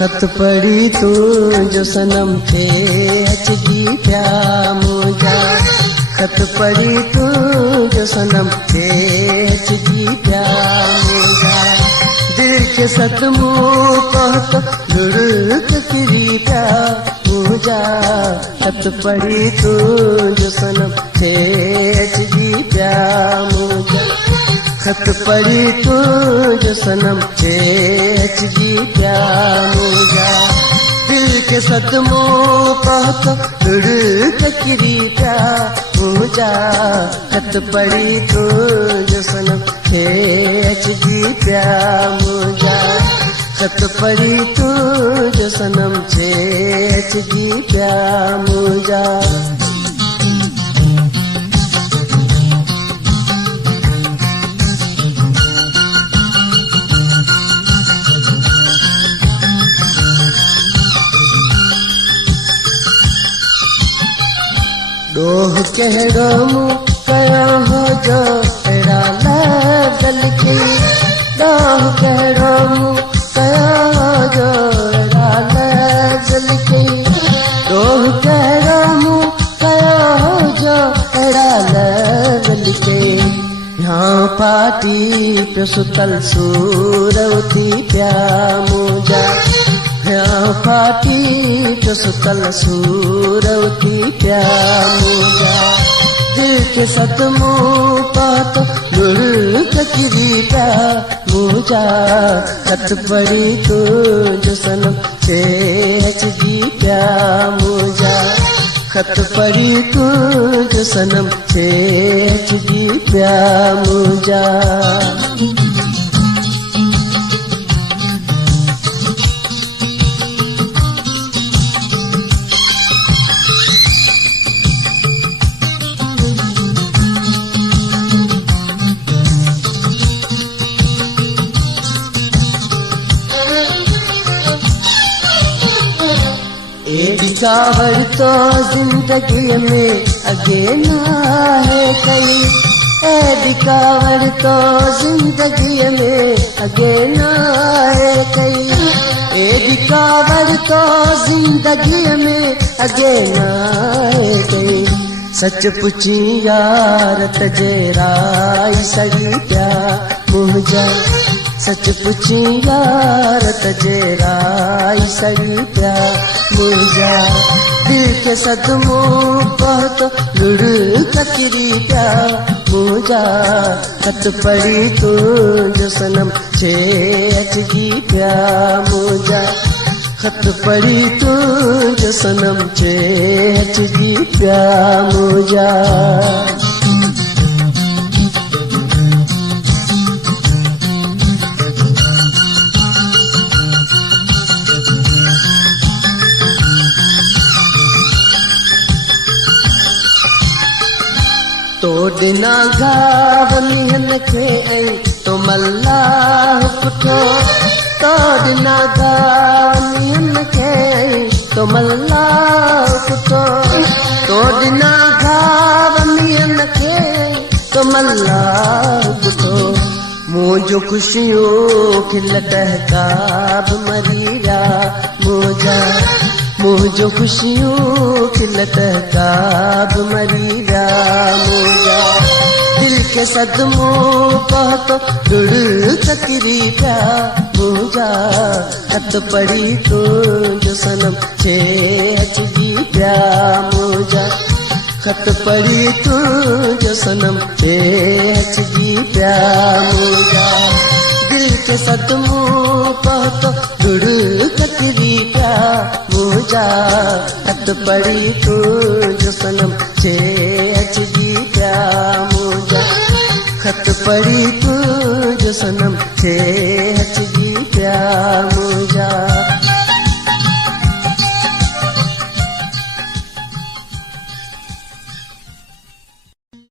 खत पढ़ी तू जो सनम थे अचगी प्या मुझा। खत पढ़ी तू जो सनम थे अचगी प्या मुझा। दिल के सदमू पहुत दुरुक किरी प्या मुझा। खत पढ़ी तू जो सनम थे अचगी प्या मुझा। खत पढ़ी तू जो सनम थे अचगी प्या मुझा। दिल के सदमो बहुत दुरुक किरी प्या मुझा। खत पढ़ी तू जो सनम थे अचगी प्या मुझा। खत पढ़ी तू जो सनम थे अचगी प्या मुझा। डोह कहिड़ो मूं कयो हो जो अहिड़ा लागल की। डोह कहिड़ो मूं कयो हो जो अहिड़ा लागल की। डोह कहिड़ो मूं कयो हो जो अहिड़ा लागल की। यहाँ पाटी पियो सुतल सूर उथी पिया मुंहिंजा। यहाँ पाटी पियो सुतल सूर उथी पिया मुंहिंजा। दिल के सदमो पात दुरुक किरी पिया मुंहिंजा। खत पढ़ी तू जो सनम थे अचगी पिया मुंहिंजा। खत पढ़ी तू जो सनम थे अचगी पिया मुंहिंजा। दिखावड़ तो जिंदगी में अगे ना है कई। दिखावड़ तो जिंदगी में अगे ना है कई। दिखावड़ तो जिंदगी में अगे ना है कई। सच पुछी यार तजेराई सड़ी प्या मुंहिंजा। सच पुछी यार तजेराई सड़ी प्या मुंहिंजा। दिल के सदमो बहुत दुरुक किरी प्या मुंहिंजा। खत पढ़ी तू जो सनम थे अचगी प्या मुंहिंजा। खत पढ़ी तू जो सनम थे अचगी प्या मुंहिंजा। तो दिना गाव मिहन खे ऐं तो मल्लाह पुठो। तो दिना गाव मिहन खे ऐं तो मल्लाह पुठो। तो दिना गाव मिहन खे तो मल्लाह पुठो। मुंहिंजो खुशियों खिल टहकाब मरी विया मुंहिंजा। मुंहिंजो खुशियों खिल टहकाब मरी विया मुंहिंजा। दिल के सदमो बहुत दुरुक किरी पिया मुंहिंजा। खत पढ़ी तू जो सनम थे अचगी पिया मुंहिंजा। खत पढ़ी तू जो सनम थे अचगी पिया मुंहिंजा। दिल के सदमो बहुत दुरुक किरी पिया मुंहिंजा। खत पढ़ी तू जो सनम थे अचगी पिया मुंहिंजा। खत पढ़ी तू जो सनम थे अचगी पिया।